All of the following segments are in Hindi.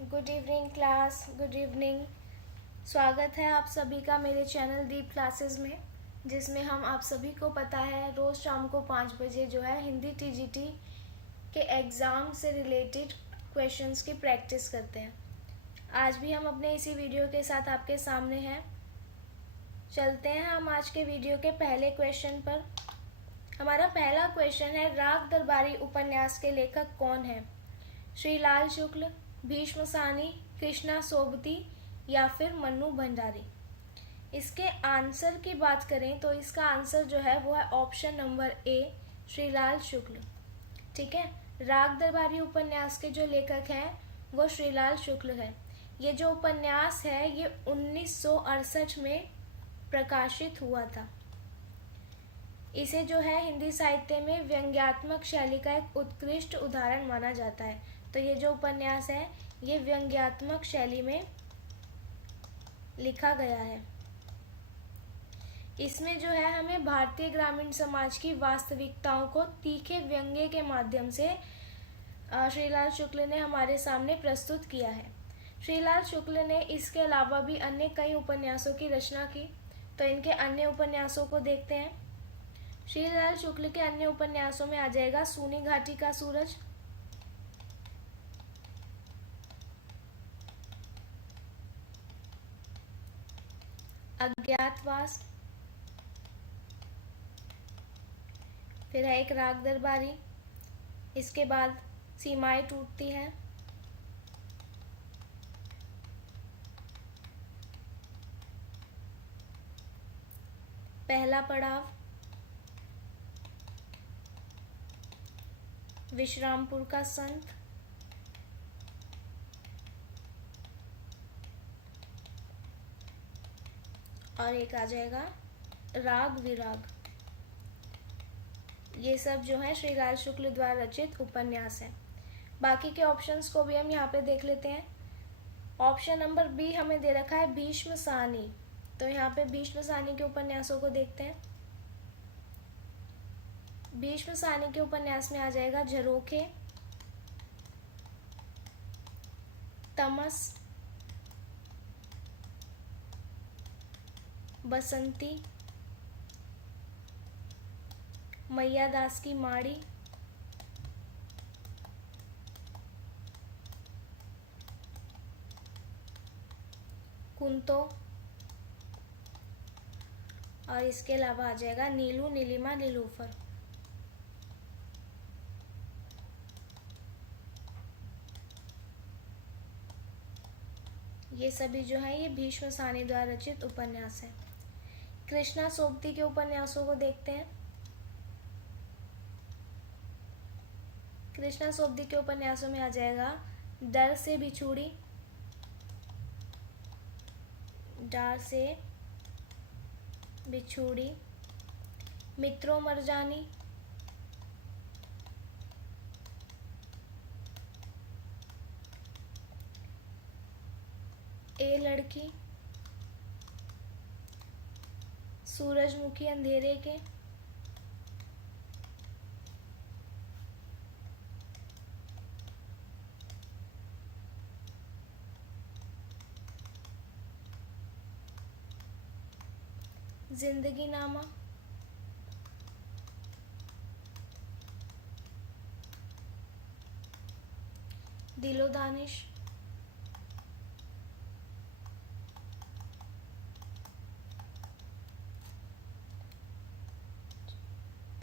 Good evening class, good evening. स्वागत है आप सभी का मेरे चैनल दीप क्लासेस में, जिसमें हम आप सभी को पता है रोज़ शाम को 5 बजे जो है हिंदी टीजीटी के एग्ज़ाम से रिलेटेड क्वेश्चंस की प्रैक्टिस करते हैं। आज भी हम अपने इसी वीडियो के साथ आपके सामने हैं। चलते हैं हम आज के वीडियो के पहले क्वेश्चन पर। हमारा पहला क्वेश्चन है, राग दरबारी उपन्यास के लेखक कौन है? श्रीलाल शुक्ल, भीष्म सानी, कृष्णा सोबती या फिर मन्नू भंडारी। इसके आंसर की बात करें तो इसका आंसर जो है वो है ऑप्शन नंबर ए, श्रीलाल शुक्ल। ठीक है, राग दरबारी उपन्यास के जो लेखक हैं वो श्रीलाल शुक्ल है। ये जो उपन्यास है ये 1968 में प्रकाशित हुआ था। इसे जो है हिंदी साहित्य में व्यंग्यात्मक शैली का एक उत्कृष्ट उदाहरण माना जाता है। तो ये जो उपन्यास है ये व्यंग्यात्मक शैली में लिखा गया है। इसमें जो है हमें भारतीय ग्रामीण समाज की वास्तविकताओं को तीखे व्यंग्य के माध्यम से श्रीलाल शुक्ल ने हमारे सामने प्रस्तुत किया है। श्रीलाल शुक्ल ने इसके अलावा भी अन्य कई उपन्यासों की रचना की। तो इनके अन्य उपन्यासों को देखते हैं। श्रीलाल शुक्ल के अन्य उपन्यासों में आ जाएगा सूनी घाटी का सूरज, अज्ञातवास, फिर है एक राग दरबारी, इसके बाद सीमाएं टूटती हैं, पहला पड़ाव, विश्रामपुर का संत, और एक आ जाएगा राग विराग। ये सब जो है श्रीलाल शुक्ल द्वारा रचित उपन्यास है। बाकी के ऑप्शंस को भी हम यहाँ पे देख लेते हैं। ऑप्शन नंबर बी हमें दे रखा है भीष्म सानी। तो यहाँ पे भीष्म सानी के उपन्यासों को देखते हैं। भीष्म सानी के उपन्यास में आ जाएगा झरोखे, तमस, बसंती, मैया दास की माड़ी, कुंतो, और इसके अलावा आ जाएगा नीलू, नीलिमा, नीलूफर। ये सभी जो है ये भीष्म सानी द्वारा रचित उपन्यास है। कृष्णा सोबती के उपन्यासों को देखते हैं। कृष्णा सोबती के उपन्यासों में आ जाएगा डर से बिछुड़ी, डर से बिछुड़ी, मित्रों मरजानी, ए लड़की, सूरजमुखी अंधेरे के, जिंदगी नामा, दिलो दानिश,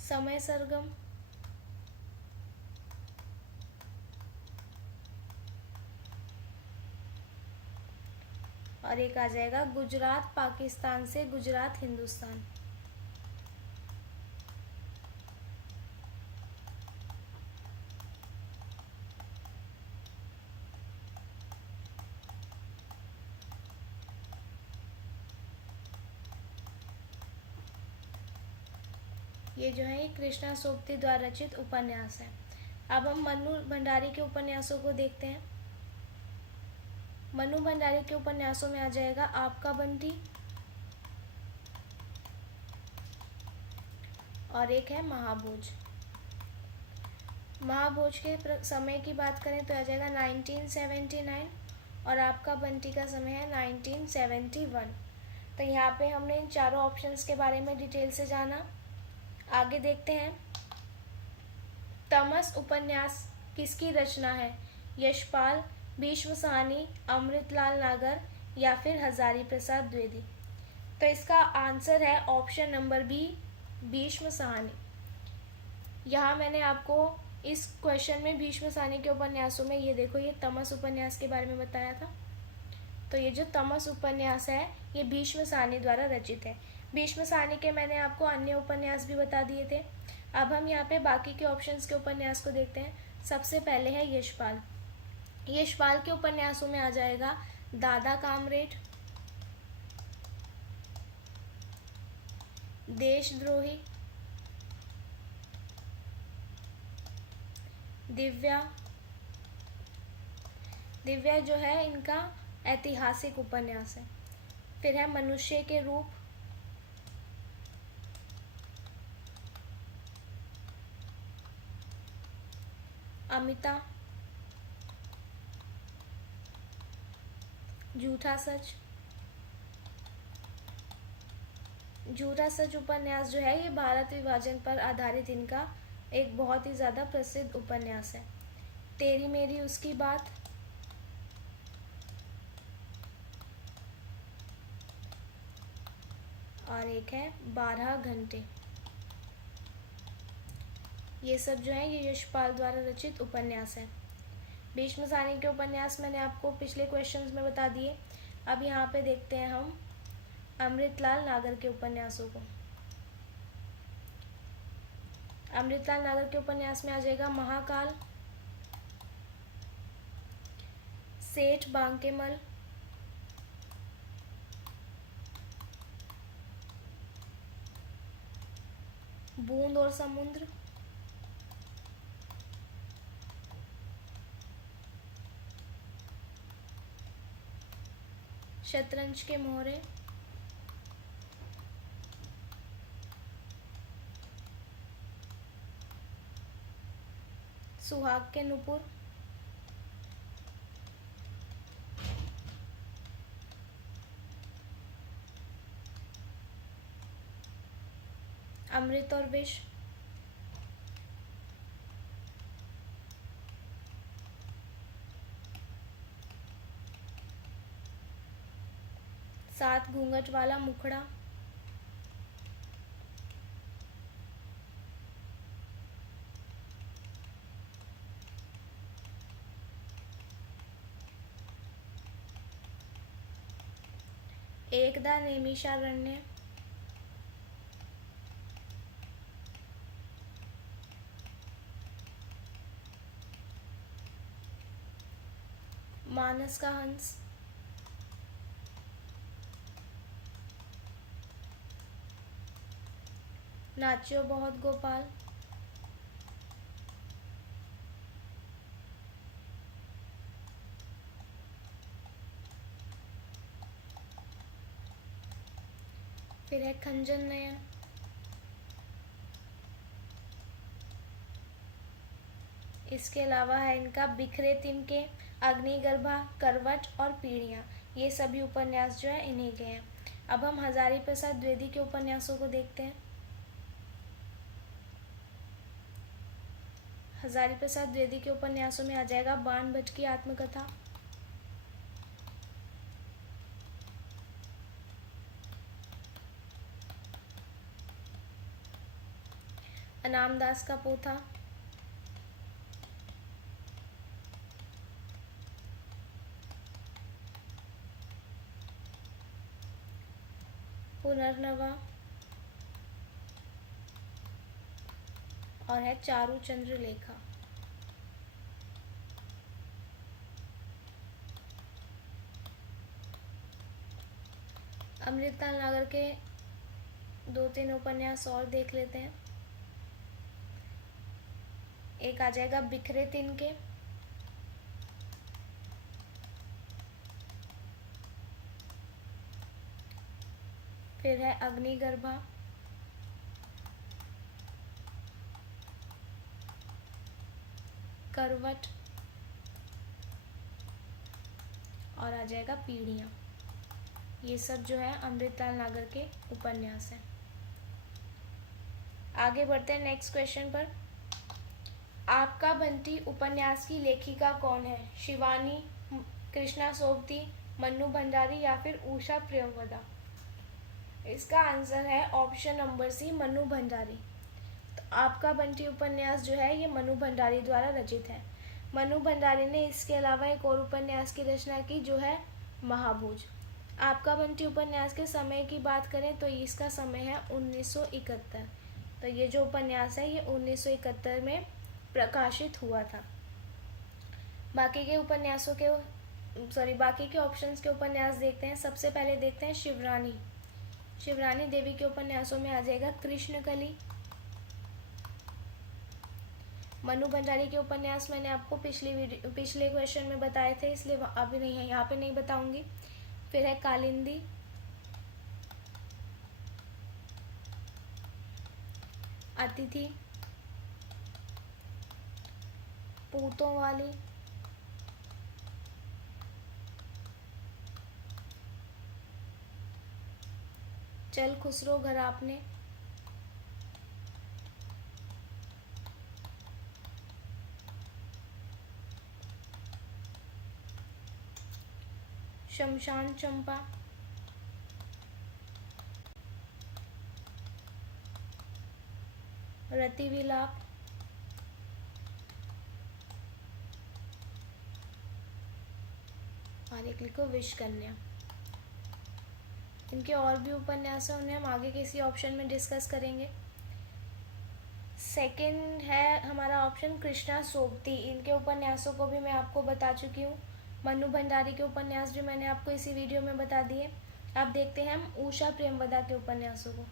समय सरगम, और एक आ जाएगा गुजरात पाकिस्तान से गुजरात हिंदुस्तान। ये जो है ये कृष्णा सोबती द्वारा रचित उपन्यास है। अब हम मन्नू भंडारी के उपन्यासों को देखते हैं। मन्नू भंडारी के उपन्यासों में आ जाएगा आपका बंटी, और एक है महाभोज। महाभोज के समय की बात करें तो आ जाएगा 1979, और आपका बंटी का समय है 1971। तो यहाँ पे हमने इन चारों ऑप्शंस के बारे में डिटेल से जाना। आगे देखते हैं, तमस उपन्यास किसकी रचना है? यशपाल, भीष्म साहनी, अमृतलाल नागर या फिर हजारी प्रसाद द्विवेदी। तो इसका आंसर है option number B, Bhisham Sahni. यहाँ मैंने आपको इस क्वेश्चन में भीष्म साहनी के उपन्यासों में ये देखो, ये तमस उपन्यास के बारे में बताया था। तो ये जो तमस उपन्यास है ये भीष्म साहनी द्वारा रचित है। भीष्म साहनी के मैंने आपको अन्य उपन्यास भी बता दिए थे। अब हम यहाँ पे बाकी के ऑप्शंस के उपन्यास को देखते हैं। सबसे पहले है यशपाल। यशपाल के उपन्यासों में आ जाएगा दादा कामरेड, देशद्रोही, दिव्या। दिव्या जो है इनका ऐतिहासिक उपन्यास है। फिर है मनुष्य के रूप, अमिता, झूठा सच। झूठा सच उपन्यास जो है ये भारत विभाजन पर आधारित इनका एक बहुत ही ज़्यादा प्रसिद्ध उपन्यास है। तेरी मेरी उसकी बात, और एक है 12 घंटे। ये सब जो है ये यशपाल द्वारा रचित उपन्यास है। भीष्म साहनी के उपन्यास मैंने आपको पिछले क्वेश्चंस में बता दिए। अब यहाँ पे देखते हैं हम अमृतलाल नागर के उपन्यासों को। अमृतलाल नागर के उपन्यास में आ जाएगा महाकाल, सेठ बांकेमल, बूंद और समुद्र, शतरंज के मोहरे, सुहाग के नुपुर, अमृत और विष, सात घूंघट वाला मुखड़ा, एकदा नैमिषारण्य, मानस का हंस, नाचियो बहुत गोपाल, फिर है खंजन नयन, इसके अलावा है इनका बिखरे तिनके, अग्निगर्भा, करवट और पीढ़ियाँ। ये सभी उपन्यास जो है इन्हीं के हैं। अब हम हजारी प्रसाद द्विवेदी के उपन्यासों को देखते हैं। हजारी प्रसाद द्विवेदी के उपन्यासों में आ जाएगा बाण भट्ट की आत्मकथा, अनामदास का पोथा, पुनर्नवा और है चारू चंद्र लेखा। अमृतलाल नागर के दो तीन उपन्यास और देख लेते हैं। एक आ जाएगा बिखरे तिनके, फिर है अग्निगर्भा, करवट और आ जाएगा पीढ़ियाँ। ये सब जो है अमृतलाल नागर के उपन्यास हैं। आगे बढ़ते हैं नेक्स्ट क्वेश्चन पर। आपका बंटी उपन्यास की लेखिका कौन है? शिवानी, कृष्णा सोबती, मन्नू भंडारी या फिर उषा प्रियंवदा? इसका आंसर है option number C, Mannu Bhandari. तो आपका बंटी उपन्यास जो है ये मन्नू भंडारी द्वारा रचित है। मन्नू भंडारी ने इसके अलावा एक और उपन्यास की रचना की जो है महाभोज। आपका बंटी उपन्यास के समय की बात करें तो इसका समय है 1971। तो ये जो उपन्यास है ये 1971 में प्रकाशित हुआ था। बाकी के उपन्यासों के बाकी के ऑप्शंस के उपन्यास देखते हैं। सबसे पहले देखते हैं शिवरानी। शिवरानी देवी के उपन्यासों में आ जाएगा कृष्णकली। मन्नू भंडारी के उपन्यास मैंने आपको पिछले क्वेश्चन में बताए थे, इसलिए अभी नहीं है, यहाँ पे नहीं बताऊंगी। फिर है कालिंदी, अतिथि, पूतों वाली, चल खुसरो घर आपने, शमशान चंपा, रति विलाप, और एक लिखो विष कन्या। इनके और भी उपन्यास हैं, उन्हें हम आगे किसी ऑप्शन में डिस्कस करेंगे। सेकंड है हमारा ऑप्शन कृष्णा सोबती। इनके उपन्यासों को भी मैं आपको बता चुकी हूँ। मन्नू भंडारी के उपन्यास भी मैंने आपको इसी वीडियो में बता दिए। अब देखते हैं हम उषा प्रियंवदा के उपन्यासों को।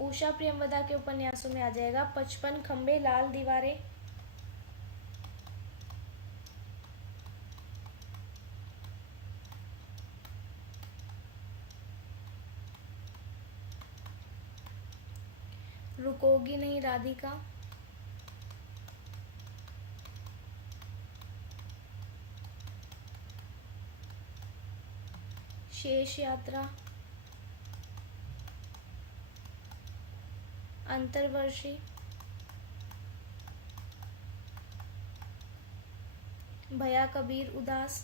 उषा प्रियंवदा के उपन्यासों में आ जाएगा 55 खंबे, लाल दीवारें, रुकोगी नहीं राधिका, शेष यात्रा, अंतर्वर्षी, भया कबीर उदास,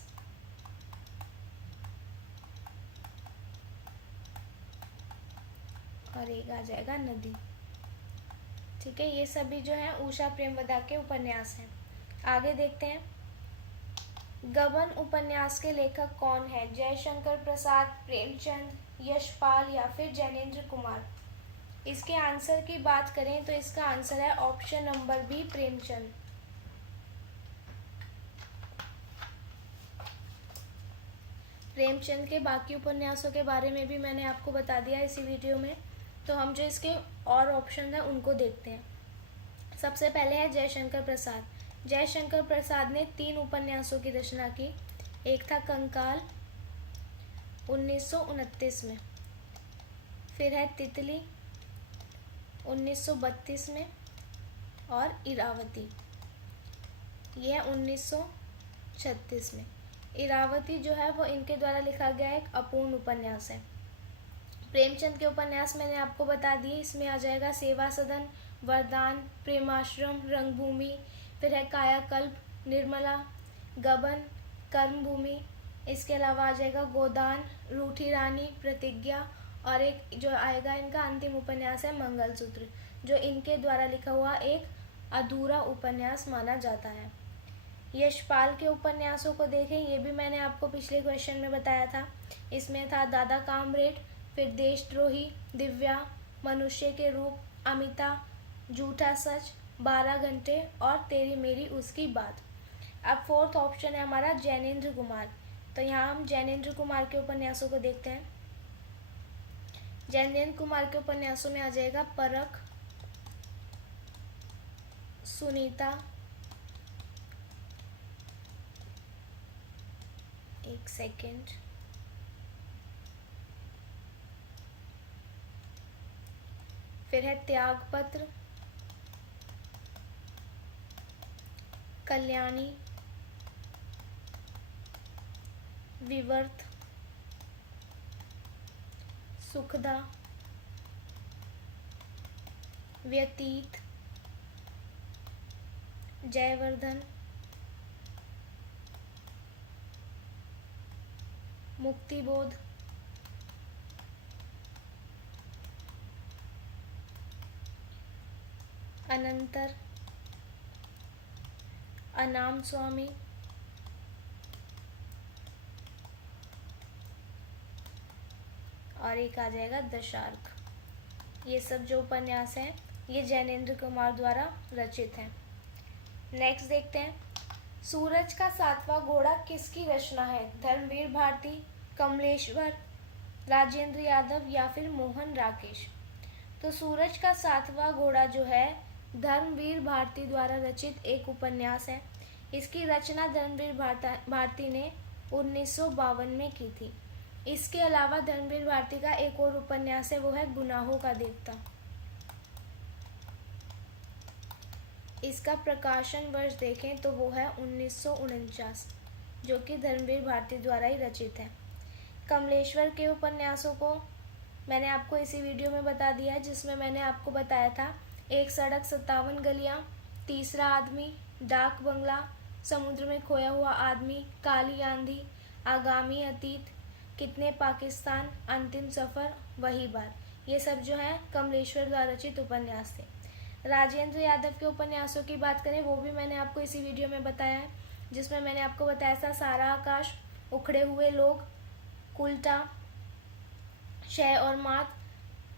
और एक आ जाएगा नदी। ठीक है, ये सभी जो है उषा प्रेमवदा के उपन्यास हैं। आगे देखते हैं, गबन उपन्यास के लेखक कौन है? जयशंकर प्रसाद, प्रेमचंद, यशपाल या फिर जैनेन्द्र कुमार? इसके आंसर की बात करें तो इसका आंसर है option number B, Premchand. Premchand के बाकी उपन्यासों के बारे में भी मैंने आपको बता दिया इसी वीडियो में, तो हम जो इसके और ऑप्शन हैं उनको देखते हैं। सबसे पहले है जयशंकर प्रसाद। जयशंकर प्रसाद ने 3 उपन्यासों की रचना की। एक था कंकाल 1929 में, फिर है तितली 1932 में, और इरावती ये है 1936 में। इरावती जो है वो इनके द्वारा लिखा गया एक अपूर्ण उपन्यास है। प्रेमचंद के उपन्यास मैंने आपको बता दिए, इसमें आ जाएगा सेवा सदन, वरदान, प्रेमाश्रम, रंगभूमि, फिर है कायाकल्प, निर्मला, गबन, कर्मभूमि। इसके अलावा आ जाएगा गोदान, रूठी रानी, प्रतिज्ञा, और एक जो आएगा इनका अंतिम उपन्यास है मंगलसूत्र, जो इनके द्वारा लिखा हुआ एक अधूरा उपन्यास माना जाता है। यशपाल के उपन्यासों को देखें, ये भी मैंने आपको पिछले क्वेश्चन में बताया था। इसमें था दादा कामरेड, फिर देशद्रोही, दिव्या, मनुष्य के रूप, अमिता, झूठा सच, 12 घंटे और तेरी मेरी उसकी बात। अब फोर्थ ऑप्शन है हमारा जैनेन्द्र कुमार। तो यहाँ हम जैनेन्द्र कुमार के उपन्यासों को देखते हैं। जैनेन्द्र कुमार के उपन्यासों में आ जाएगा परख, सुनीता, एक सेकेंड, फिर है त्यागपत्र, कल्याणी, विवर्त, सुखदा, व्यतीत, जयवर्धन, मुक्तिबोध, अनंतर, अनाम स्वामी, और एक आ जाएगा दशार्क। ये सब जो उपन्यास हैं ये जैनेन्द्र कुमार द्वारा रचित हैं। नेक्स्ट देखते हैं, सूरज का सातवां घोड़ा किसकी रचना है? धर्मवीर भारती, कमलेश्वर, राजेंद्र यादव या फिर मोहन राकेश। तो सूरज का सातवां घोड़ा जो है धर्मवीर भारती द्वारा रचित एक उपन्यास है। इसकी रचना धर्मवीर भारती ने 1952 में की थी। इसके अलावा धर्मवीर भारती का एक और उपन्यास है, वो है गुनाहों का देवता। इसका प्रकाशन वर्ष देखें तो वो है 1949, जो कि धर्मवीर भारती द्वारा ही रचित है। कमलेश्वर के उपन्यासों को मैंने आपको इसी वीडियो में बता दिया है, जिसमें मैंने आपको बताया था एक सड़क 57 गलियां, तीसरा आदमी, डाक बंगला, समुद्र में खोया हुआ आदमी, काली आंधी, आगामी अतीत, कितने पाकिस्तान, अंतिम सफ़र, वही बार। ये सब जो है कमलेश्वर द्वारा रचित उपन्यास थे। राजेंद्र यादव के उपन्यासों की बात करें, वो भी मैंने आपको इसी वीडियो में बताया है, जिसमें मैंने आपको बताया था सारा आकाश, उखड़े हुए लोग, उल्टा, शय और मात,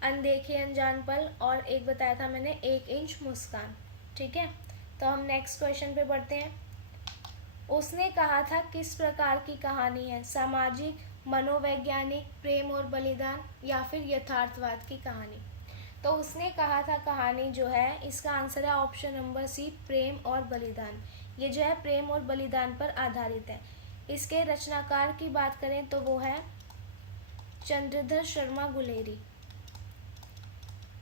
अनदेखे अनजान पल, और एक बताया था मैंने 1 इंच मुस्कान। ठीक है, तो हम नेक्स्ट क्वेश्चन पे बढ़ते हैं। उसने कहा था किस प्रकार की कहानी है? सामाजिक, मनोवैज्ञानिक, प्रेम और बलिदान या फिर यथार्थवाद की कहानी? तो उसने कहा था कहानी जो है, इसका आंसर है ऑप्शन नंबर सी, प्रेम और बलिदान। ये जो है प्रेम और बलिदान पर आधारित है। इसके रचनाकार की बात करें तो वो है चंद्रधर शर्मा गुलेरी।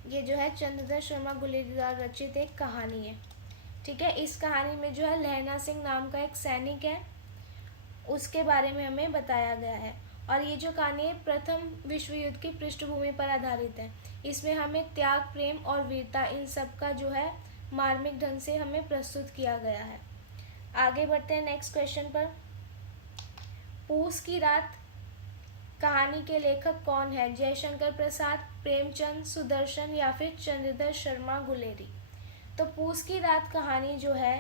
ये जो है चंद्रधर शर्मा गुलेरी द्वारा रचित एक कहानी है। ठीक है, इस कहानी में जो है लहना सिंह नाम का एक सैनिक है, उसके बारे में हमें बताया गया है। और ये जो कहानी है प्रथम विश्व युद्ध की पृष्ठभूमि पर आधारित है। इसमें हमें त्याग, प्रेम और वीरता, इन सब का जो है मार्मिक ढंग से हमें प्रस्तुत किया गया है। आगे बढ़ते हैं नेक्स्ट क्वेश्चन पर। पूस की रात कहानी के लेखक कौन है? जयशंकर प्रसाद, प्रेमचंद, सुदर्शन या फिर चंद्रधर शर्मा गुलेरी? तो पूस की रात कहानी जो है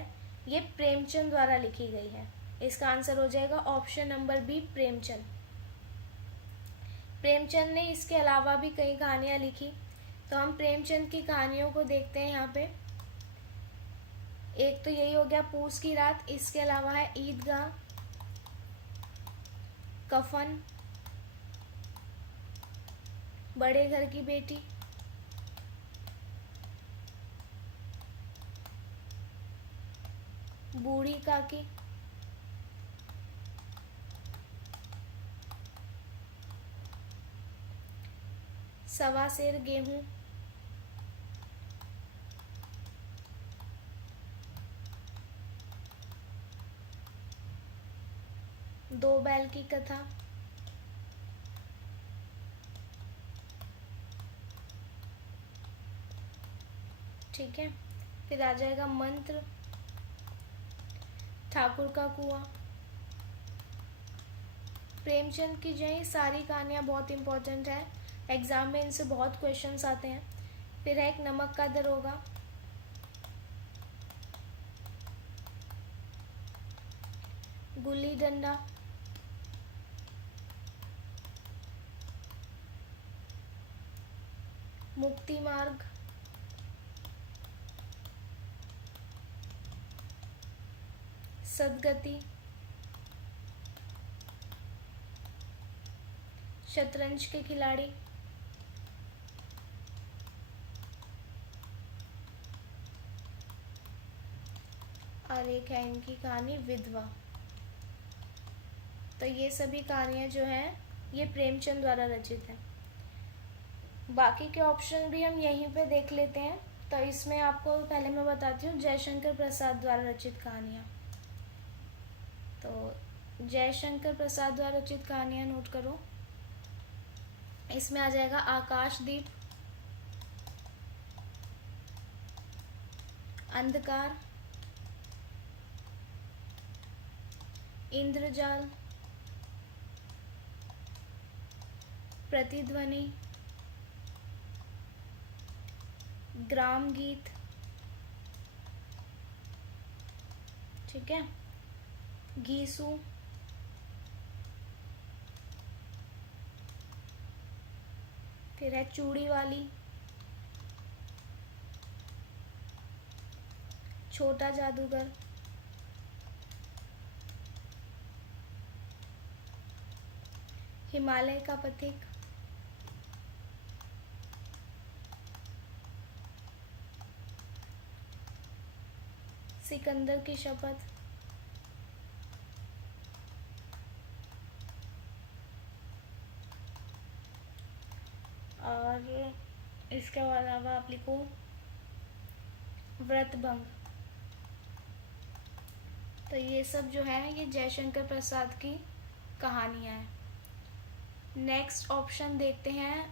ये प्रेमचंद द्वारा लिखी गई है। इसका आंसर हो जाएगा option number B, Premchand. Premchand ने इसके अलावा भी कई कहानियां लिखी, तो हम प्रेमचंद की कहानियों को देखते हैं यहाँ पे। एक तो यही हो गया पूस की रात, इसके अलावा है ईदगाह, कफन, बड़े घर की बेटी, बूढ़ी काकी, सवा सेर गेहूं, दो बैल की कथा, ठीक है। फिर आ जाएगा मंत्र, ठाकुर का कुआं। प्रेमचंद की जो है सारी कहानियाँ बहुत इंपॉर्टेंट है, एग्जाम में इनसे बहुत क्वेश्चंस आते हैं। फिर है एक नमक का दरोगा, गुल्ली डंडा, मुक्ति मार्ग, सदगति, शतरंज के खिलाड़ी, और एक है इनकी कहानी विधवा। तो ये सभी कहानियाँ जो हैं ये प्रेमचंद द्वारा रचित हैं। बाकी के ऑप्शन भी हम यहीं पे देख लेते हैं। तो इसमें आपको पहले मैं बताती हूँ जयशंकर प्रसाद द्वारा रचित कहानियाँ। तो जयशंकर प्रसाद द्वारा रचित कहानियाँ नोट करो। इसमें आ जाएगा आकाशदीप, अंधकार, इंद्रजाल, प्रतिध्वनि, ग्राम गीत, ठीक है, घीसू, फिर है चूड़ी वाली, छोटा जादूगर, हिमालय का पथिक, सिकंदर की शपथ, और इसके अलावा आप लिखो व्रतभंग। तो ये सब जो है ये जयशंकर प्रसाद की कहानियाँ हैं। नेक्स्ट ऑप्शन देखते हैं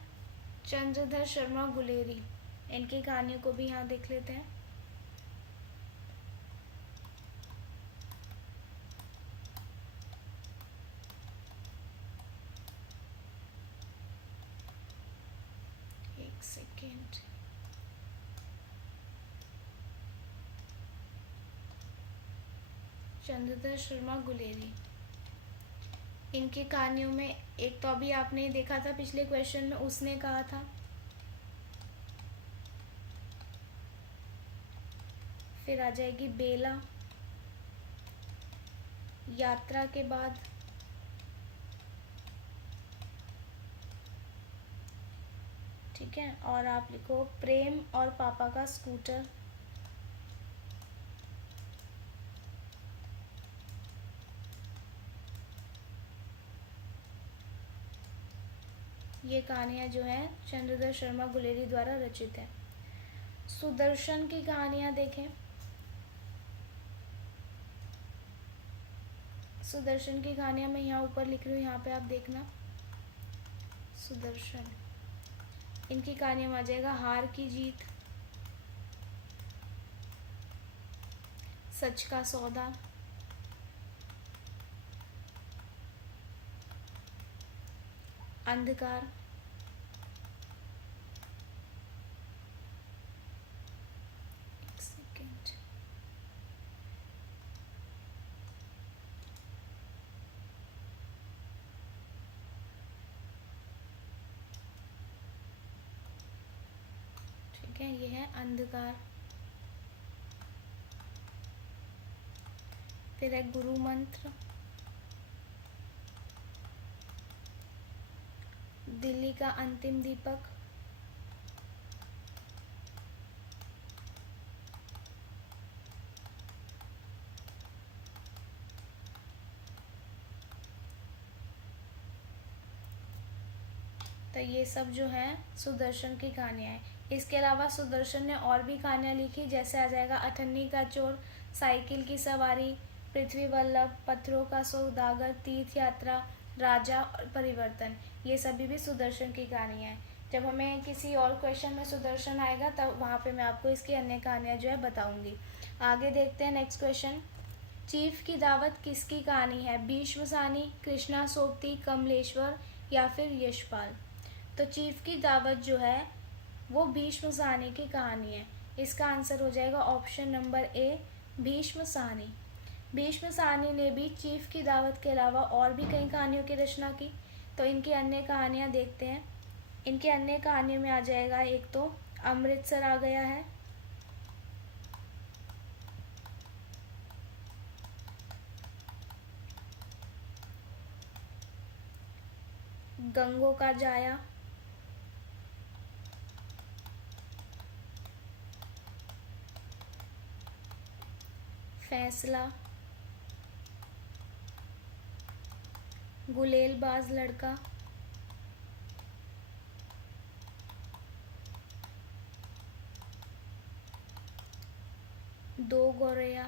चंद्रधर शर्मा गुलेरी, इनकी कहानियों को भी यहाँ देख लेते हैं। एक सेकेंड, चंद्रधर शर्मा गुलेरी, इनकी कहानियों में एक तो अभी आपने देखा था पिछले क्वेश्चन में, उसने कहा था, फिर आ जाएगी बेला, यात्रा के बाद, ठीक है, और आप लिखो प्रेम और पापा का स्कूटर, ये कहानियाँ जो हैं चंद्रधर शर्मा गुलेरी द्वारा रचित है। सुदर्शन की कहानियाँ देखें। सुदर्शन की कहानियाँ मैं यहाँ ऊपर लिख रही हूँ, यहाँ पे आप देखना। सुदर्शन, इनकी कहानियाँ में आ जाएगा हार की जीत, सच का सौदा, अंधकार, एक सेकेंड, ठीक है, ये है अंधकार। फिर है गुरु मंत्र, दिल्ली का अंतिम दीपक, तो ये सब जो है सुदर्शन की कहानियाँ हैं। इसके अलावा सुदर्शन ने और भी कहानियाँ लिखी, जैसे आ जाएगा अठन्नी का चोर, साइकिल की सवारी, पृथ्वी वल्लभ, पत्थरों का सौदागर, तीर्थ यात्रा, राजा और परिवर्तन, ये सभी भी सुदर्शन की कहानियाँ हैं। जब हमें किसी और क्वेश्चन में सुदर्शन आएगा तब वहाँ पे मैं आपको इसकी अन्य कहानियाँ जो है बताऊँगी। आगे देखते हैं नेक्स्ट क्वेश्चन। चीफ की दावत किसकी कहानी है? भीष्म सानी, कृष्णा सोबती, कमलेश्वर या फिर यशपाल? तो चीफ की दावत जो है वो भीष्म सानी की कहानी है। इसका आंसर हो जाएगा ऑप्शन नंबर ए, भीष्म सानी। भीष्म सानी ने भी चीफ की दावत के अलावा और भी कई कहानियों की रचना की। तो इनकी अन्य कहानियाँ देखते हैं। इनकी अन्य कहानियों में आ जाएगा, एक तो अमृतसर आ गया है, गंगों का जाया, फैसला, गुलेलबाज लड़का, दो गौरैया,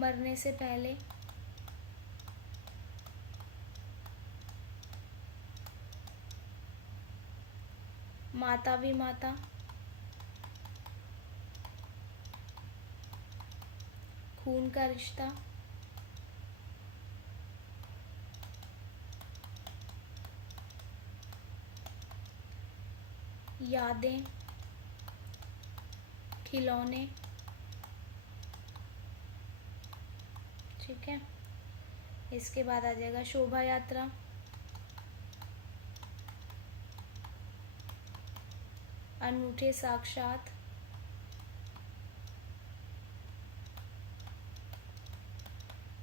मरने से पहले, माता भी माता, खून का रिश्ता, यादें, खिलौने। ठीक है, इसके बाद आ जाएगा शोभा यात्रा, अनूठे साक्षात,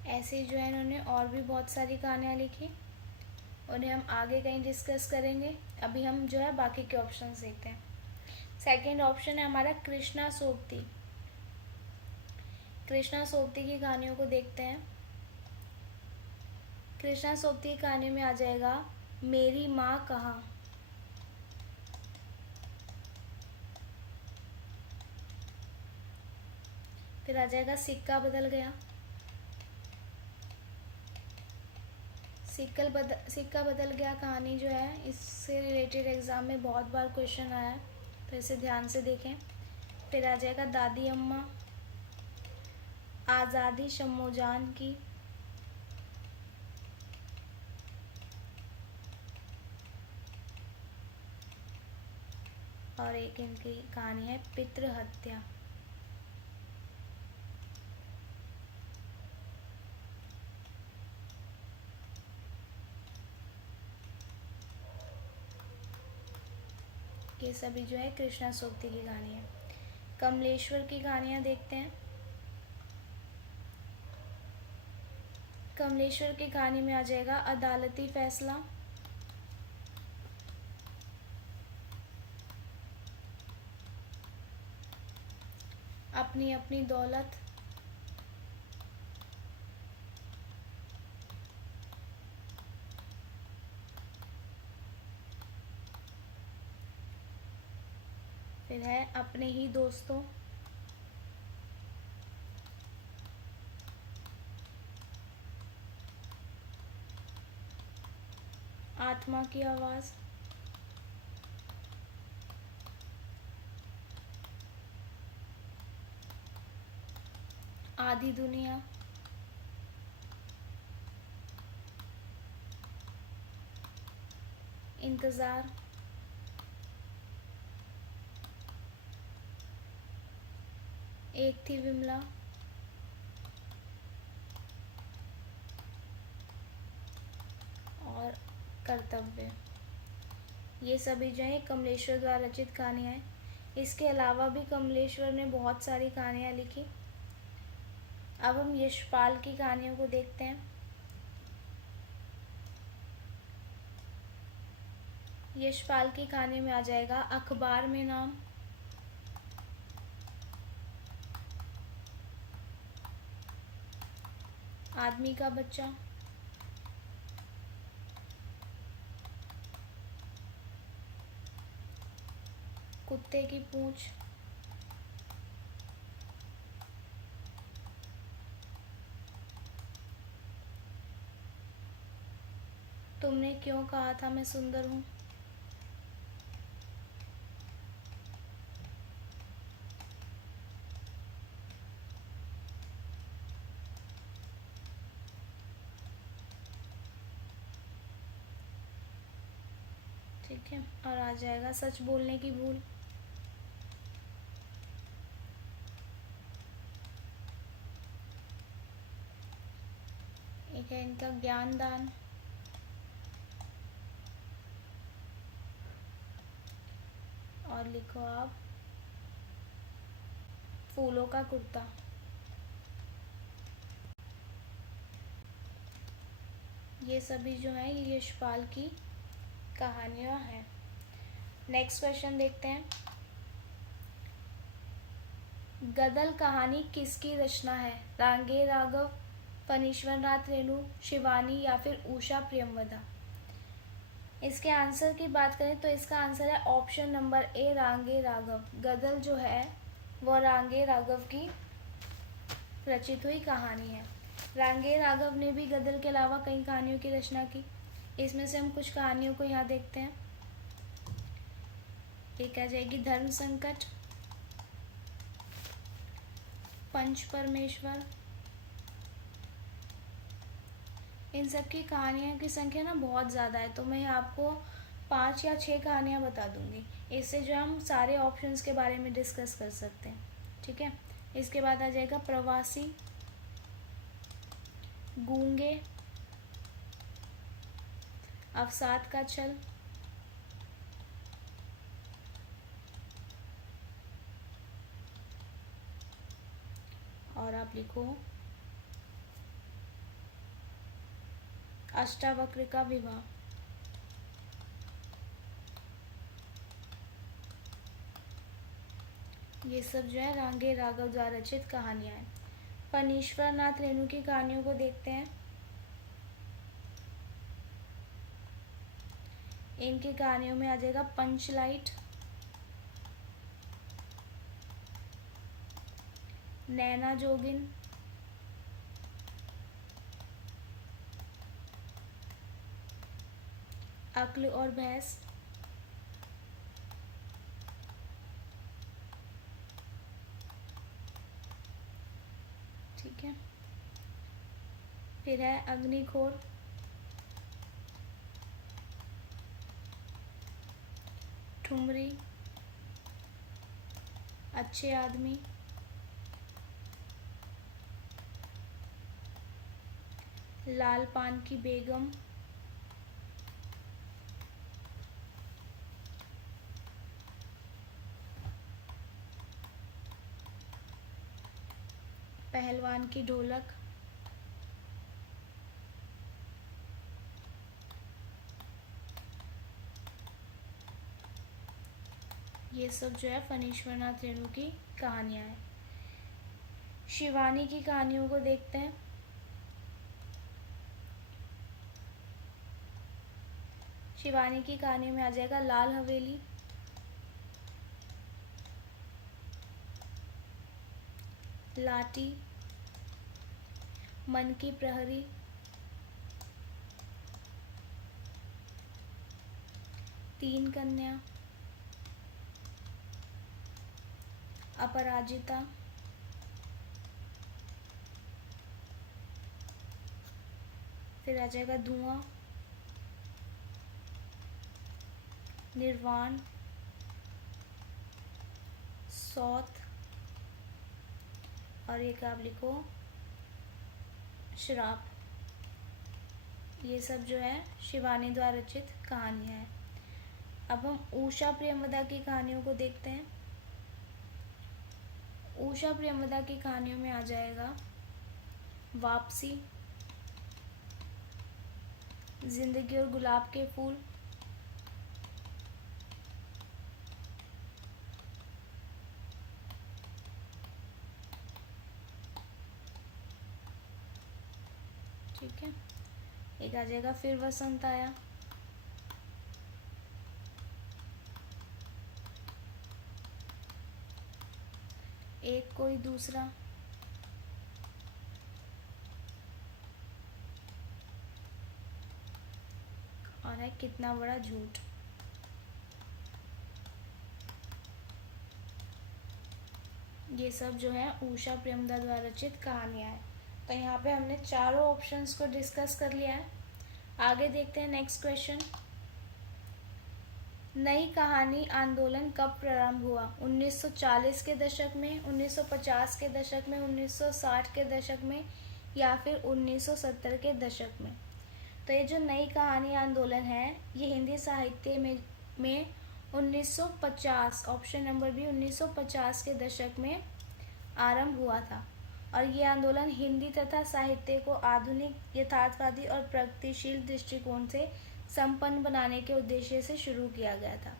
ऐसे जो है इन्होंने और भी बहुत सारी कहानियाँ लिखी, उन्हें हम आगे कहीं डिस्कस करेंगे। अभी हम जो है बाकी के ऑप्शन देखते हैं। सेकंड ऑप्शन है हमारा कृष्णा सोबती। कृष्णा सोबती की कहानियों को देखते हैं। कृष्णा सोबती की कहानी में आ जाएगा मेरी माँ कहाँ, फिर आ जाएगा सिक्का बदल गया। सिक्का बदल गया कहानी जो है इससे रिलेटेड एग्ज़ाम में बहुत बार क्वेश्चन आया है, तो इसे ध्यान से देखें। फिर आ जाएगा दादी अम्मा, आज़ादी शम्मोजान की, और एक इनकी कहानी है पितृ हत्या। ये सभी जो है कृष्णा सोबती की कहानी है। कमलेश्वर की कहानियाँ देखते हैं। कमलेश्वर की कहानी में आ जाएगा अदालती फैसला, अपनी अपनी दौलत, फिर है अपने ही दोस्तों, आत्मा की आवाज़, आधी दुनिया, इंतज़ार, एक थी विमला, और कर्तव्य। ये सभी जो है कमलेश्वर द्वारा रचित कहानियाँ हैं। इसके अलावा भी कमलेश्वर ने बहुत सारी कहानियाँ लिखी। अब हम यशपाल की कहानियों को देखते हैं। यशपाल की कहानी में आ जाएगा अखबार में नाम, आदमी का बच्चा, कुत्ते की पूंछ, तुमने क्यों कहा था मैं सुंदर हूँ, ठीक है, और आ जाएगा सच बोलने की भूल, एक है इनका ज्ञान दान, और लिखो आप फूलों का कुर्ता। ये सभी जो है ये यशपाल की कहानियाँ हैं। नेक्स्ट क्वेश्चन देखते हैं। गदल कहानी किसकी रचना है? रांगे राघव, फणीश्वर नाथ रेणु, शिवानी या फिर उषा प्रियमवदा? इसके आंसर की बात करें तो इसका आंसर है ऑप्शन नंबर ए, रांगे राघव। गदल जो है वो रांगे राघव की रचित हुई कहानी है। रांगे राघव ने भी गदर के अलावा कई कहानियों की रचना की। इसमें से हम कुछ कहानियों को यहाँ देखते हैं। एक आ जाएगी धर्म संकट, पंच परमेश्वर। इन सब की कहानियों की संख्या ना बहुत ज़्यादा है, तो मैं आपको 5 या 6 कहानियाँ बता दूंगी। इससे जो हम सारे ऑप्शंस के बारे में डिस्कस कर सकते हैं। ठीक है। इसके बाद आ जाएगा प्रवासी, गूंगे, अवसाद का छल, और आप लिखो अष्टावक्र का विवाह। ये सब जो है रांगे राघव द्वारा रचित कहानियां हैं। फणीश्वर नाथ रेणु की कहानियों को देखते हैं। इनकी कहानियों में आ जाएगा पंचलाइट, नैना जोगिन, अक्ल और भैंस, ठीक है। फिर है अग्निखोर, ठुमरी, अच्छे आदमी, लाल पान की बेगम, पहलवान की ढोलक, ये सब जो है फणीश्वर नाथ रेणु की कहानियां हैं। शिवानी की कहानियों को देखते हैं। शिवानी की कहानियों में आ जाएगा लाल हवेली, लाठी, मन की प्रहरी, तीन कन्या, अपराजिता, फिर आ जाएगा धुआं, निर्वाण, सौत, और एक आप लिखो श्राप। ये सब जो है शिवानी द्वारा रचित कहानियां हैं। अब हम उषा प्रियमदा की कहानियों को देखते हैं। उषा प्रियमदा की कहानियों में आ जाएगा वापसी, जिंदगी और गुलाब के फूल, ठीक है। एक आ जाएगा फिर वसंत आया, एक कोई दूसरा, और है कितना बड़ा झूठ। ये सब जो है उषा प्रेमदा द्वारा रचित कहानियां हैं। तो यहाँ पे हमने चारों ऑप्शंस को डिस्कस कर लिया है। आगे देखते हैं नेक्स्ट क्वेश्चन। नई कहानी आंदोलन कब प्रारंभ हुआ? 1940 के दशक में, 1950 के दशक में, 1960 के दशक में, या फिर 1970 के दशक में? तो ये जो नई कहानी आंदोलन है ये हिंदी साहित्य में 1950, ऑप्शन नंबर बी, 1950 के दशक में आरंभ हुआ था। और ये आंदोलन हिंदी तथा साहित्य को आधुनिक, यथार्थवादी और प्रगतिशील दृष्टिकोण से संपन्न बनाने के उद्देश्य से शुरू किया गया था।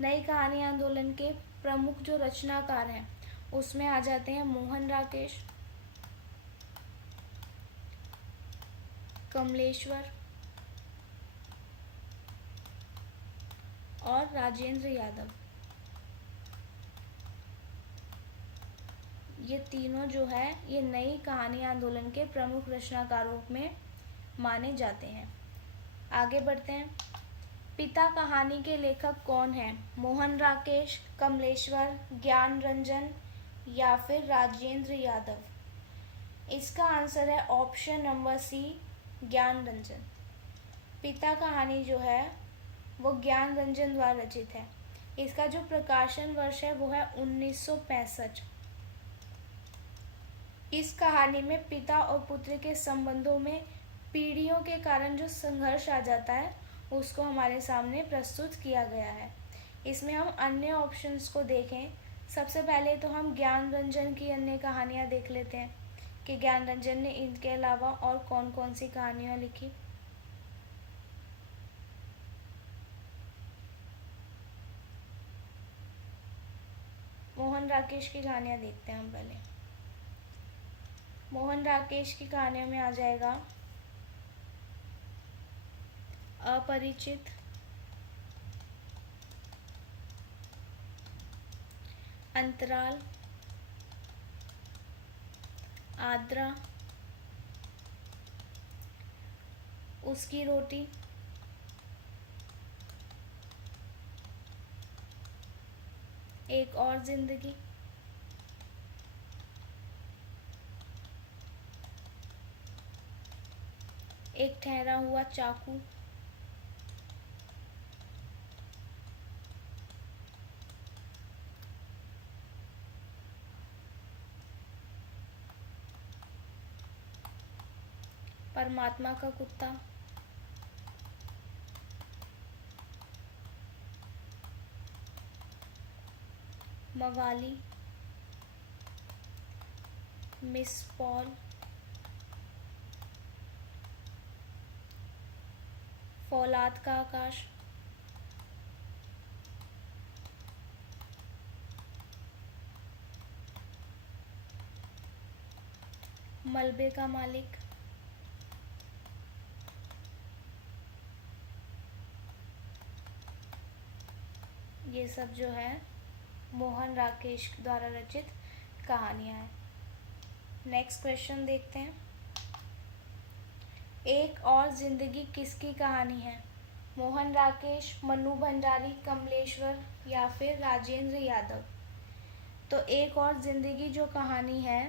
नई कहानी आंदोलन के प्रमुख जो रचनाकार हैं उसमें आ जाते हैं मोहन राकेश, कमलेश्वर और राजेंद्र यादव। ये तीनों जो है ये नई कहानी आंदोलन के प्रमुख रचनाकारों में माने जाते हैं। आगे बढ़ते हैं। पिता कहानी के लेखक कौन हैं? मोहन राकेश, कमलेश्वर, ज्ञान रंजन या फिर राजेंद्र यादव? इसका आंसर है ऑप्शन नंबर सी, ज्ञान रंजन। पिता कहानी जो है वो ज्ञान रंजन द्वारा रचित है। इसका जो प्रकाशन वर्ष है वो है 1965। इस कहानी में पिता और पुत्र के संबंधों में पीढ़ियों के कारण जो संघर्ष आ जाता है उसको हमारे सामने प्रस्तुत किया गया है। इसमें हम अन्य ऑप्शंस को देखें। सबसे पहले तो हम ज्ञान रंजन की अन्य कहानियाँ देख लेते हैं कि ज्ञान रंजन ने इनके अलावा और कौन कौन सी कहानियाँ लिखी। मोहन राकेश की कहानियाँ देखते हैं हम पहले। मोहन राकेश की कहानियों में आ जाएगा अपरिचित, अंतराल, आद्रा, उसकी रोटी, एक और जिंदगी, एक ठहरा हुआ चाकू, परमात्मा का कुत्ता, मवाली, मिस पॉल, फौलाद का आकाश, मलबे का मालिक, ये सब जो है मोहन राकेश द्वारा रचित कहानियाँ हैं। नेक्स्ट क्वेश्चन देखते हैं। एक और जिंदगी किसकी कहानी है? मोहन राकेश, मन्नू भंडारी, कमलेश्वर या फिर राजेंद्र यादव? तो एक और जिंदगी जो कहानी है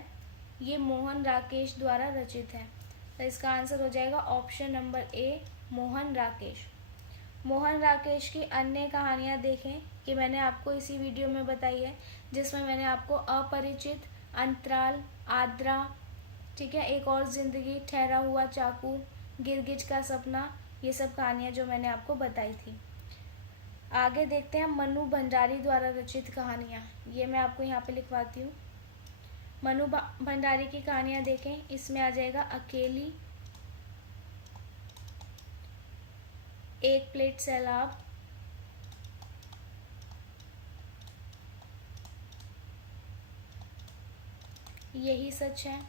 ये मोहन राकेश द्वारा रचित है। तो इसका आंसर हो जाएगा option number A, Mohan Rakesh. Mohan Rakesh की अन्य कहानियाँ देखें कि मैंने आपको इसी वीडियो में बताई है, जिसमें मैंने आपको अपरिचित, अंतराल, आद्रा, ठीक है, एक और जिंदगी, ठहरा हुआ चाकू, गिरगिट का सपना, ये सब कहानियाँ जो मैंने आपको बताई थी। आगे देखते हैं मन्नू भंडारी द्वारा रचित कहानियाँ। ये मैं आपको यहाँ पे लिखवाती हूँ। मन्नू भंडारी की कहानियाँ देखें, इसमें आ जाएगा अकेली, एक प्लेट सैलाब, यही सच है,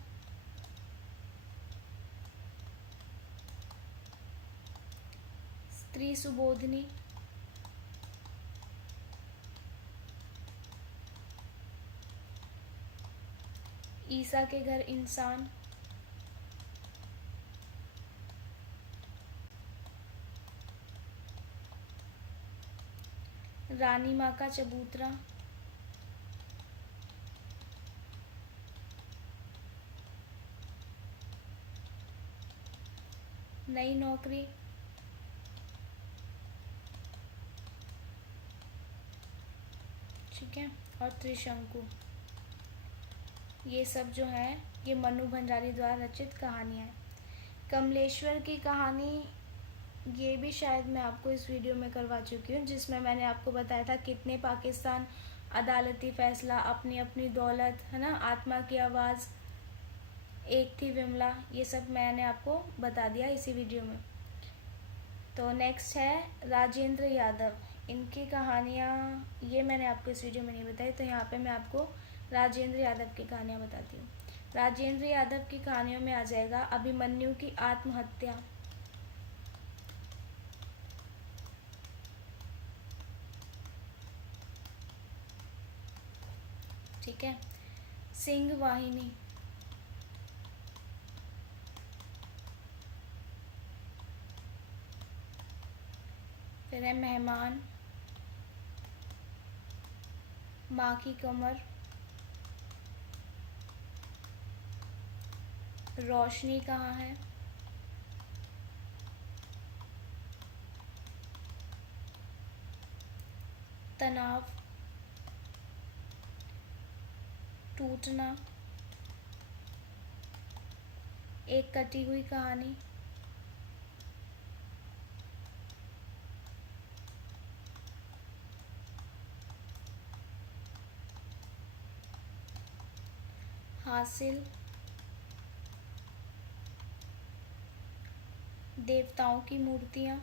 स्त्री सुबोधनी, ईसा के घर इंसान, रानी माँ का चबूतरा, नई नौकरी, ठीक है, और त्रिशंकु। ये सब जो है ये मन्नू भंडारी द्वारा रचित कहानियाँ हैं। कमलेश्वर की कहानी ये भी शायद मैं आपको इस वीडियो में करवा चुकी हूँ, जिसमें मैंने आपको बताया था कितने पाकिस्तान, अदालती फैसला, अपनी अपनी दौलत, है ना, आत्मा की आवाज़, एक थी विमला, ये सब मैंने आपको बता दिया इसी वीडियो में। तो नेक्स्ट है राजेंद्र यादव। इनकी कहानियाँ ये मैंने आपको इस वीडियो में नहीं बताई, तो यहाँ पे मैं आपको राजेंद्र यादव की कहानियाँ बताती हूँ। राजेंद्र यादव की कहानियों में आ जाएगा अभिमन्यु की आत्महत्या, ठीक है, सिंह वाहिनी, फिर है मेहमान, माँ की कमर, रोशनी कहाँ है, तनाव, टूटना, एक कटी हुई कहानी, हासिल, देवताओं की मूर्तियाँ,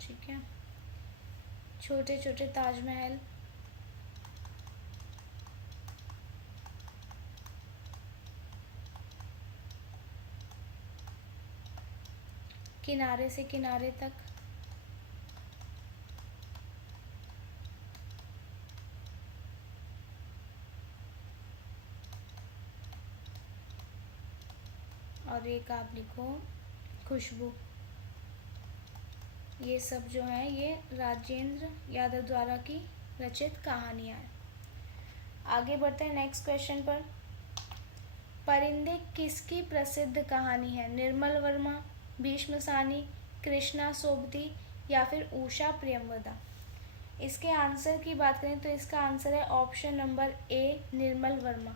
ठीक है, छोटे छोटे ताजमहल, किनारे से किनारे तक, और एक आप लिखो खुशबू। ये सब जो है ये राजेंद्र यादव द्वारा की रचित कहानियाँ हैं। आगे बढ़ते हैं नेक्स्ट क्वेश्चन पर। परिंदे किसकी प्रसिद्ध कहानी है? निर्मल वर्मा, भीष्म सानी, कृष्णा सोबती या फिर उषा प्रियमवदा? इसके आंसर की बात करें तो इसका आंसर है option number A, Nirmal Verma.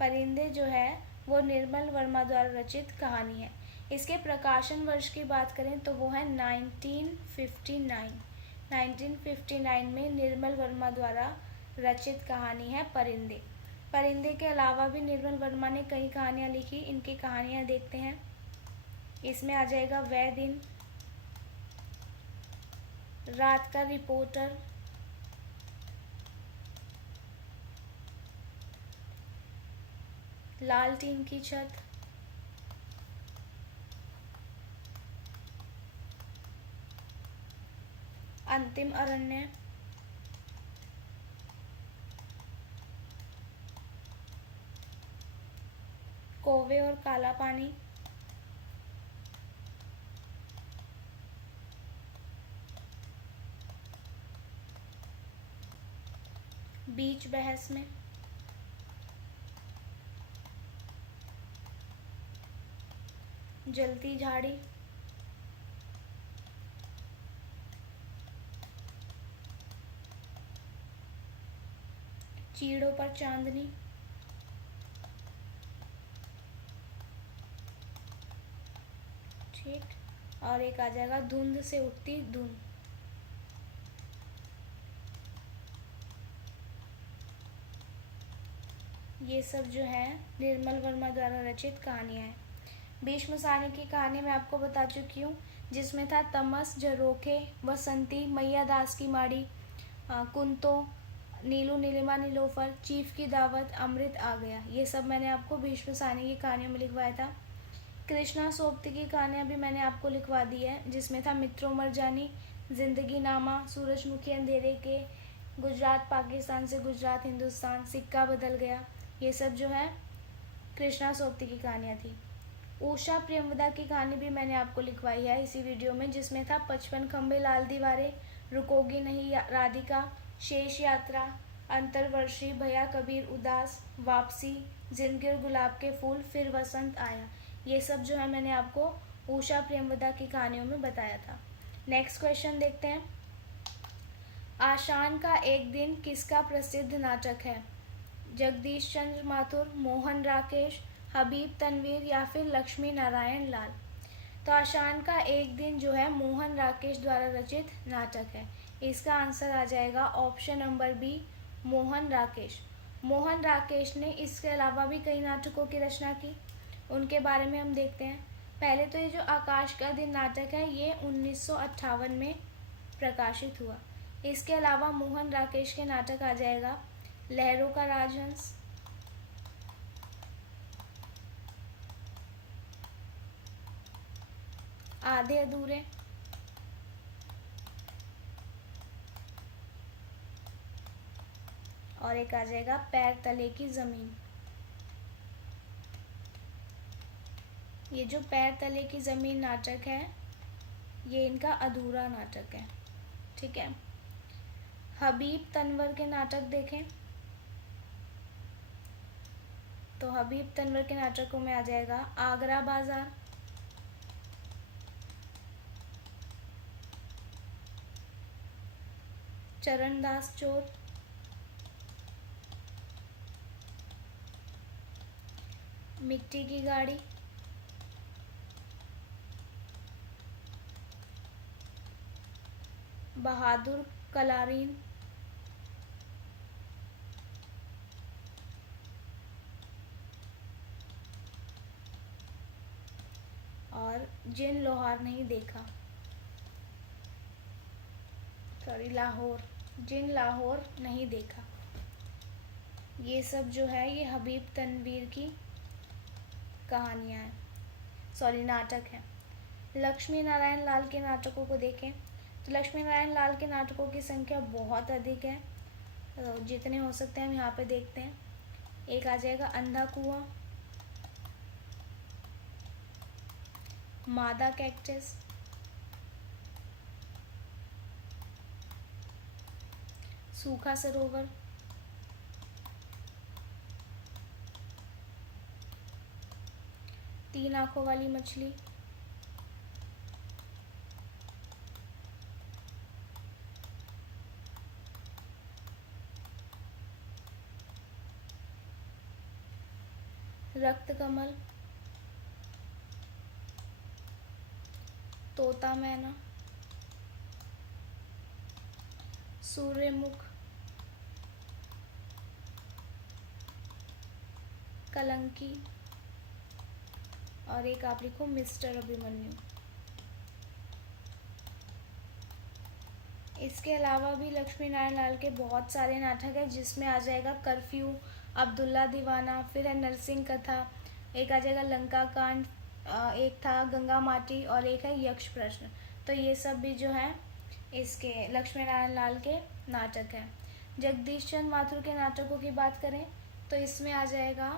परिंदे जो है वो निर्मल वर्मा द्वारा रचित कहानी है। इसके प्रकाशन वर्ष की बात करें तो वो है 1959। 1959 में निर्मल वर्मा द्वारा रचित कहानी है परिंदे। परिंदे के अलावा भी निर्मल वर्मा ने कई कहानियाँ लिखी। इनकी कहानियाँ देखते हैं। इसमें आ जाएगा वह दिन, रात का रिपोर्टर, लाल टीन की छत, अंतिम अरण्य, कौवे और काला पानी, बीच बहस में, जलती झाड़ी, चीड़ों पर चांदनी, ठीक, और एक आ जाएगा धुंध से उठती धुंध। ये सब जो है निर्मल वर्मा द्वारा रचित कहानियाँ हैं। भीष्म सानी की कहानी मैं आपको बता चुकी हूँ, जिसमें था तमस, झरोखे, बसंती, मैया दास की माड़ी, कुंतो, नीलू नीलिमा नीलोफर, चीफ की दावत, अमृत आ गया। ये सब मैंने आपको भीष्म सानी की कहानियों में लिखवाया था। कृष्णा सोबती की कहानियाँ भी मैंने आपको लिखवा दी है, जिसमें था मित्रों मरजानी, जिंदगी नामा, सूरजमुखी अंधेरे के, गुजरात पाकिस्तान से गुजरात हिंदुस्तान, सिक्का बदल गया। ये सब जो है कृष्णा सोबती की कहानियाँ थी। उषा प्रियमवदा की कहानी भी मैंने आपको लिखवाई है इसी वीडियो में, जिसमें था 55 खंबे लाल दीवारें, रुकोगी नहीं राधिका, शेष यात्रा, अंतरवर्षी, भैया कबीर उदास, वापसी, जिंदगी और गुलाब के फूल, फिर वसंत आया। ये सब जो है मैंने आपको उषा प्रियमवदा की कहानियों में बताया था। नेक्स्ट क्वेश्चन देखते हैं। आशान का एक दिन किसका प्रसिद्ध नाटक है? जगदीश चंद्र माथुर, मोहन राकेश, हबीब तनवीर या फिर लक्ष्मी नारायण लाल? तो आशान का एक दिन जो है मोहन राकेश द्वारा रचित नाटक है। इसका आंसर आ जाएगा option number B, Mohan Rakesh. Mohan Rakesh ने इसके अलावा भी कई नाटकों की रचना की, उनके बारे में हम देखते हैं। पहले तो ये जो आकाश का दिन नाटक है ये 1958 में प्रकाशित हुआ। इसके अलावा मोहन राकेश के नाटक आ जाएगा लहरों का राजहंस, आधे अधूरे, और एक आ जाएगा पैर तले की ज़मीन। ये जो पैर तले की ज़मीन नाटक है ये इनका अधूरा नाटक है। ठीक है। हबीब तनवर के नाटक देखें तो हबीब तनवर के नाटकों में आ जाएगा आगरा बाजार, चरणदास चोर, मिट्टी की गाड़ी, बहादुर कलारीन, और जिन लोहार नहीं देखा, सॉरी लाहौर, जिन लाहौर नहीं देखा। ये सब जो है ये हबीब तनवीर की कहानियाँ हैं, सॉरी नाटक हैं। लक्ष्मी नारायण लाल के नाटकों को देखें तो लक्ष्मी नारायण लाल के नाटकों की संख्या बहुत अधिक है, तो जितने हो सकते हैं हम यहाँ पे देखते हैं। एक आ जाएगा अंधा कुआं, मादा कैक्टस, सूखा सरोवर, तीन आंखों वाली मछली, रक्त कमल, तोता मैना, सूर्यमुख, कलंकी, और एक आप लिखो मिस्टर अभिमन्यु। इसके अलावा भी लक्ष्मी नारायण लाल के बहुत सारे नाटक हैं, जिसमें आ जाएगा कर्फ्यू, अब्दुल्ला दीवाना, फिर है नरसिंह कथा, एक आ जाएगा लंका कांड, एक था गंगा माटी, और एक है यक्ष प्रश्न। तो ये सब भी जो है इसके लक्ष्मी नारायण लाल के नाटक हैं। जगदीश चंद्र माथुर के नाटकों की बात करें तो इसमें आ जाएगा,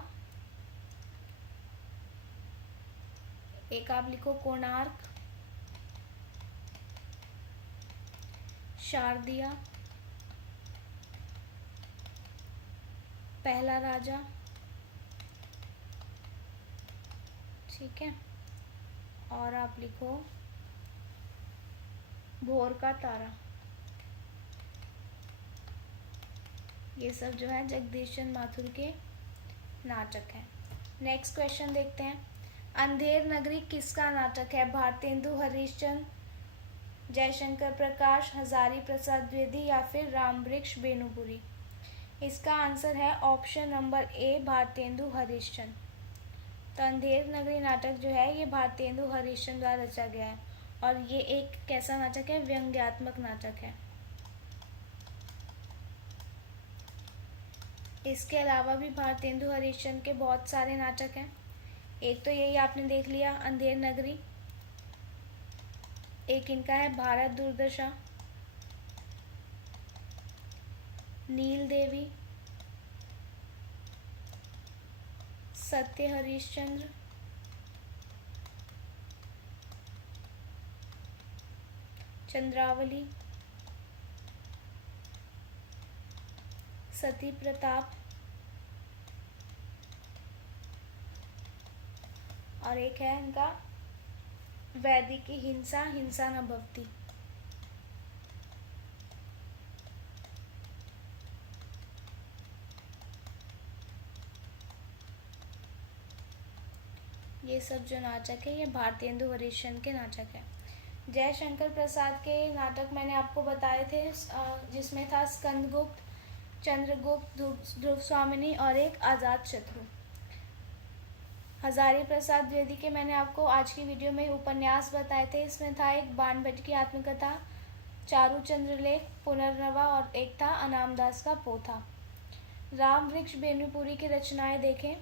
एक आप लिखो कोणार्क, शारदिया, पहला राजा, ठीक है, और आप लिखो भोर का तारा। ये सब जो है जगदीश चंद्र माथुर के नाटक हैं। नेक्स्ट क्वेश्चन देखते हैं। अंधेर नगरी किसका नाटक है? भारतेंदु हरिश्चंद्र, जयशंकर प्रकाश, हजारी प्रसाद द्विवेदी, या फिर रामवृक्ष बेनुपुरी? इसका आंसर है option number A, Bharatendu Harishchandra. तो अंधेर नगरी नाटक जो है ये भारतेंदु हरिश्चंद्र द्वारा रचा गया है, और ये एक कैसा नाटक है? व्यंग्यात्मक नाटक है। इसके अलावा भी भारतेंदु हरिश्चंद्र के बहुत सारे नाटक हैं। एक तो यही आपने देख लिया अंधेर नगरी, एक इनका है भारत दुर्दशा, नील देवी, सत्य हरिश्चंद्र, चंद्रावली, सती प्रताप, और एक है इनका वैदिक की हिंसा, हिंसा न भवती। ये सब जो नाटक है ये भारतेंदु हरिश्चंद्र के नाटक है। जयशंकर प्रसाद के नाटक मैंने आपको बताए थे, जिसमें था स्कंदगुप्त, चंद्रगुप्त, ध्रुव स्वामिनी और एक आज़ाद शत्रु। हजारी प्रसाद द्विवेदी के मैंने आपको आज की वीडियो में उपन्यास बताए थे। इसमें था एक बाणभट्ट की आत्मकथा, चारुचंद्र लेख, पुनर्नवा, और एक था अनामदास का पोथा। रामवृक्ष बेनुपुरी की रचनाएं देखें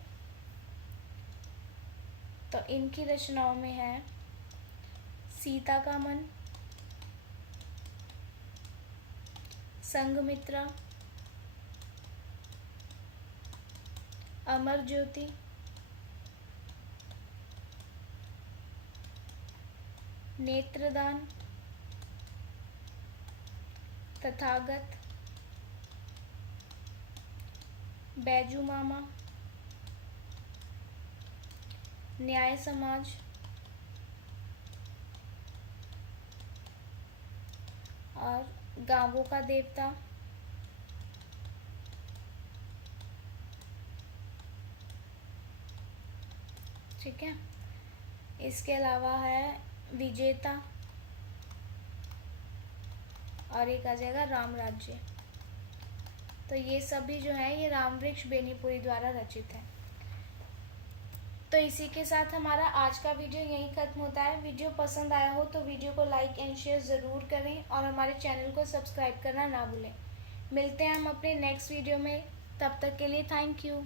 तो इनकी रचनाओं में है सीता का मन, संघमित्रा, अमर ज्योति, नेत्रदान, तथागत, बैजू मामा, न्याय समाज, और गांवों का देवता, ठीक है। इसके अलावा है विजेता, और एक आ जाएगा राम राज्य। तो ये सभी जो है ये रामवृक्ष बेनीपुरी द्वारा रचित है। तो इसी के साथ हमारा आज का वीडियो यहीं खत्म होता है। वीडियो पसंद आया हो तो वीडियो को लाइक एंड शेयर ज़रूर करें और हमारे चैनल को सब्सक्राइब करना ना भूलें। मिलते हैं हम अपने नेक्स्ट वीडियो में, तब तक के लिए थैंक यू।